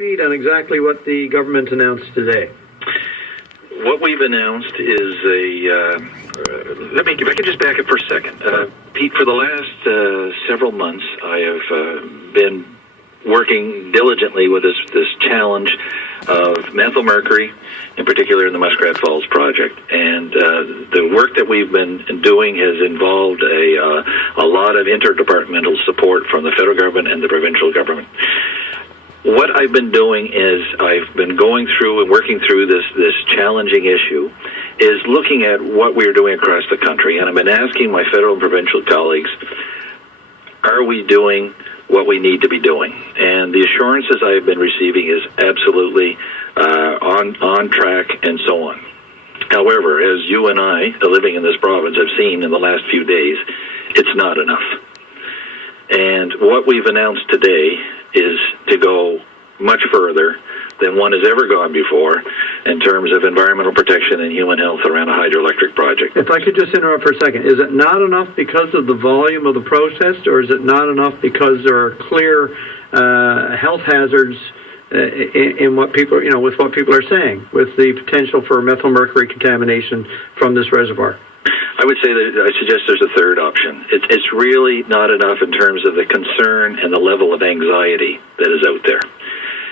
On exactly what the government announced today. What we've announced is if I could just back up for a second. Pete, for the last several months, I have been working diligently with this challenge of methylmercury, in particular in the Muskrat Falls project. And the work that we've been doing has involved a lot of interdepartmental support from the federal government and the provincial government. What I've been doing is I've been going through and working through this challenging issue, is looking at what we're doing across the country. And I've been asking my federal and provincial colleagues, are we doing what we need to be doing? And the assurances I've been receiving is absolutely on track and so on. However, as you and I, living in this province, have seen in the last few days, it's not enough. And what we've announced today is to go much further than one has ever gone before in terms of environmental protection and human health around a hydroelectric project. If I could just interrupt for a second, is it not enough because of the volume of the protest, or is it not enough because there are clear health hazards in what people, with what people are saying, with the potential for methylmercury contamination from this reservoir? I would say that I suggest there's a third option. It's really not enough in terms of the concern and the level of anxiety that is out there.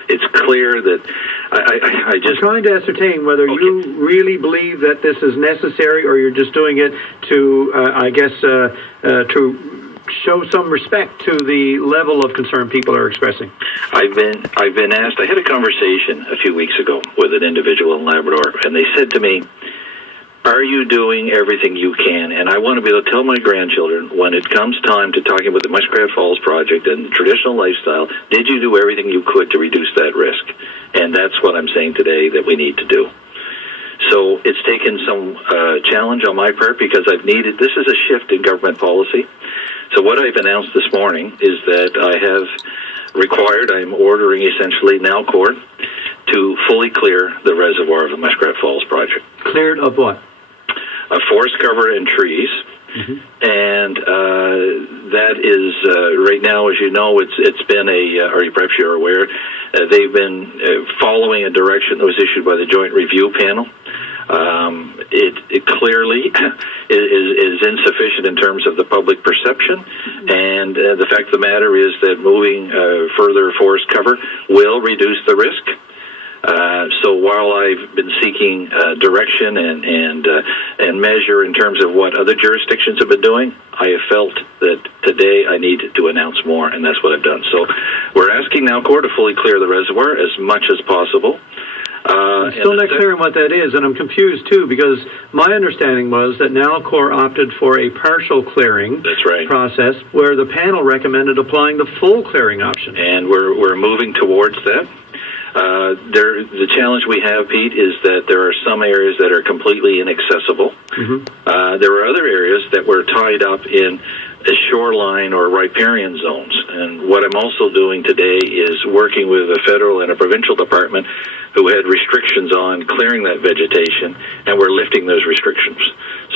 It's clear that I'm trying to ascertain whether you really believe that this is necessary, or you're just doing it to, to show some respect to the level of concern people are expressing. I've been asked. I had a conversation a few weeks ago with an individual in Labrador, and they said to me, are you doing everything you can? And I want to be able to tell my grandchildren, when it comes time to talking about the Muskrat Falls project and the traditional lifestyle, did you do everything you could to reduce that risk? And that's what I'm saying today that we need to do. So it's taken some challenge on my part, because this is a shift in government policy. So what I've announced this morning is that I'm ordering essentially Nalcor to fully clear the reservoir of the Muskrat Falls project. Cleared of what? Forest cover and trees. Mm-hmm. And that is, right now, as you know, it's been or perhaps you're aware, they've been following a direction that was issued by the Joint Review Panel. It clearly is insufficient in terms of the public perception, and the fact of the matter is that moving further forest cover will reduce the risk. So while I've been seeking direction and measure in terms of what other jurisdictions have been doing, I have felt that today I need to announce more, and that's what I've done. So we're asking Nalcor to fully clear the reservoir as much as possible. I'm still not clear on what that is, and I'm confused too, because my understanding was that Nalcor opted for a partial clearing process, where the panel recommended applying the full clearing option. And we're moving towards that. The challenge we have, Pete, is that there are some areas that are completely inaccessible. Mm-hmm. There are other areas that were tied up in shoreline or riparian zones. And what I'm also doing today is working with a federal and a provincial department who had restrictions on clearing that vegetation, and we're lifting those restrictions.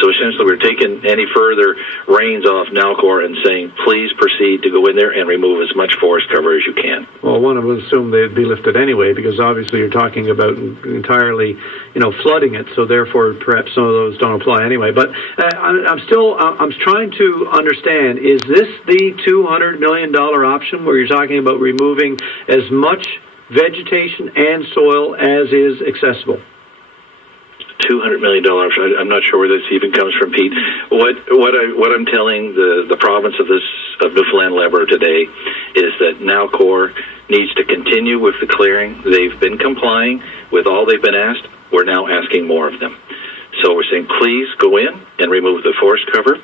So essentially we're taking any further reins off Nalcor and saying, please proceed to go in there and remove as much forest cover as you can. Well, one would assume they'd be lifted anyway, because obviously you're talking about entirely, flooding it, so therefore perhaps some of those don't apply anyway. But I'm trying to understand, is this the $200 million option where you're talking about removing as much vegetation and soil as is accessible? $200 million. I'm not sure where this even comes from, Pete. What I'm telling the province of Newfoundland Labrador today is that Nalcor needs to continue with the clearing. They've been complying with all they've been asked. We're now asking more of them. So we're saying, please go in and remove the forest cover.